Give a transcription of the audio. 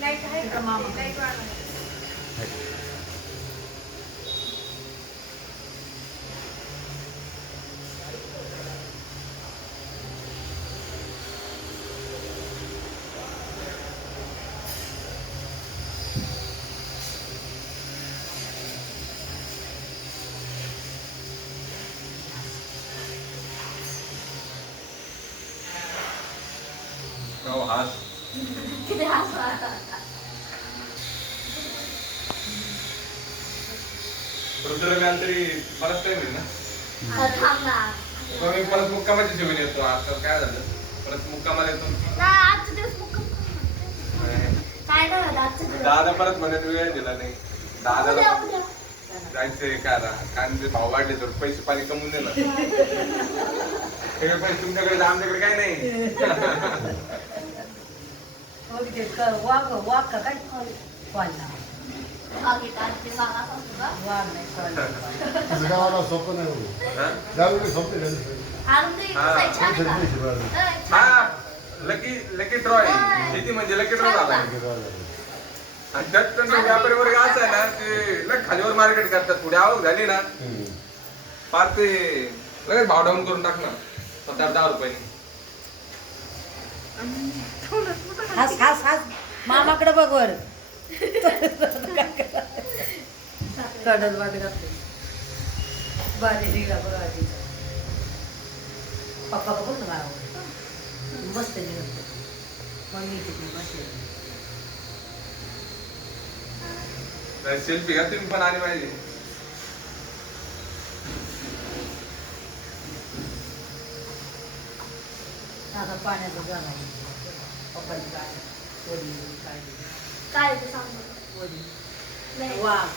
Light आहे का मामा? लाईट वाढवा. हो हास किती हसवा. रुद्रम्याला तरी परत टाइम आहे ना. थांब ना. मग मी परत मुक्कामाची जेवण येतो. आता काय झालं परत मुक्कामाला येतो. ना आजचा दिवस मुक्काम कर. काय नाही होत आजचा दिवस. दादा परत म्हणत वेळ दिला नाही. उद्या दादा उद्या. जायचंय कांदे भाव वाढले तर पैसे पाणी कमवून दे ना. सगळे पैसे तुमच्याकडे आमच्याकडे काय नाही. वाघ का काय वाढला मागे काढते मागा सांगतो का? वाघ नाही गावाला सोपं नाही होतं. हा? गावाला सोपं नाही. आणून दे हा. कसं छान आहे का? हा लकी ड्रॉ आहे. शेती म्हणजे लकी ड्रॉ झाला. आणि त्यात त्यांचा व्यापारी वर्ग असा आहे ना ते लग खालीवर मार्केट करतात. थोडी आवक झाली ना फार ते लगेच भाव डाऊन करून टाकणार 7-10 रुपये. हास हास हास मामाकडे बघ वर कडल वाट घातली बारी रीला बघ आधी पप्पा बघ ना मला मस्त निघतो मम्मी तिथे बसले सेल्फी घ्या तुम्ही पण आली पाहिजे. आता पाण्याचं झाला पप्पाची गाडी वडी काढली काय ते सांगतो. वडी नाही. वाघ